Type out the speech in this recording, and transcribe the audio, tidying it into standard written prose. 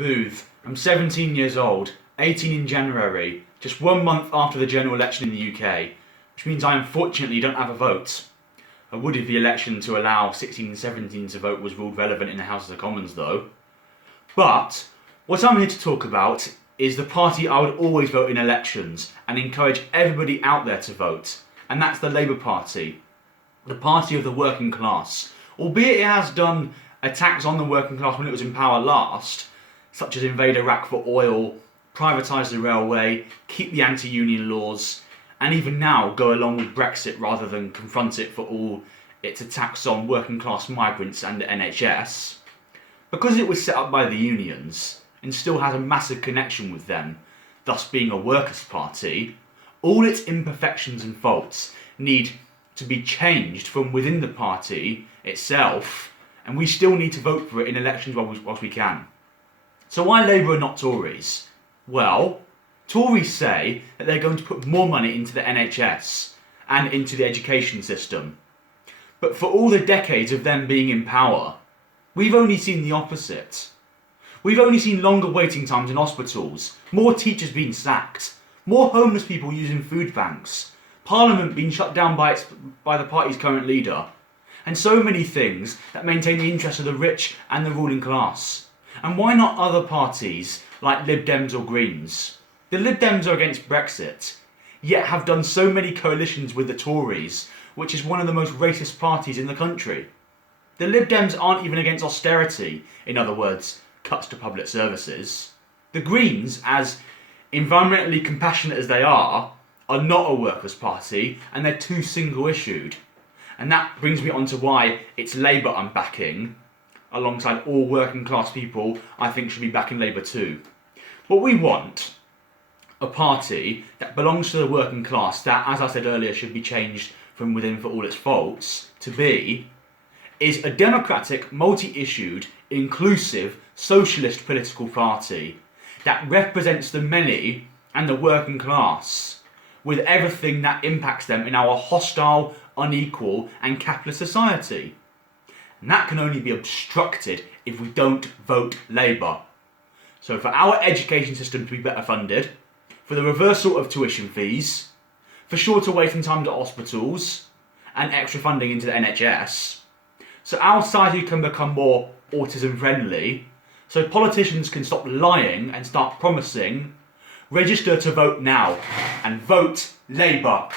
Booth. I'm 17 years old, 18 in January, just 1 month after the general election in the UK, which means I unfortunately don't have a vote. I would if the election to allow 16 and 17 to vote was ruled relevant in the House of Commons though. But what I'm here to talk about is the party I would always vote in elections and encourage everybody out there to vote, and that's the Labour Party. The party of the working class. Albeit it has done attacks on the working class when it was in power last, such as invade Iraq for oil, privatise the railway, keep the anti-union laws, and even now go along with Brexit rather than confront it for all its attacks on working class migrants and the NHS. Because it was set up by the unions, and still has a massive connection with them, thus being a workers' party, all its imperfections and faults need to be changed from within the party itself, and we still need to vote for it in elections whilst we can. So why Labour and not Tories? Well, Tories say that they're going to put more money into the NHS and into the education system. But for all the decades of them being in power, we've only seen the opposite. We've only seen longer waiting times in hospitals, more teachers being sacked, more homeless people using food banks, Parliament being shut down by the party's current leader, and so many things that maintain the interests of the rich and the ruling class. And why not other parties like Lib Dems or Greens? The Lib Dems are against Brexit, yet have done so many coalitions with the Tories, which is one of the most racist parties in the country. The Lib Dems aren't even against austerity, in other words, cuts to public services. The Greens, as environmentally compassionate as they are not a workers' party, and they're too single-issued. And that brings me on to why it's Labour I'm backing, alongside all working class people I think should be backing Labour too. What we want, a party that belongs to the working class, that, as I said earlier, should be changed from within for all its faults, to be, is a democratic, multi-issued, inclusive, socialist political party that represents the many and the working class, with everything that impacts them in our hostile, unequal and capitalist society. And that can only be obstructed if we don't vote Labour. So for our education system to be better funded, for the reversal of tuition fees, for shorter waiting times at hospitals, and extra funding into the NHS, so our society can become more autism friendly, so politicians can stop lying and start promising. Register to vote now, and vote Labour.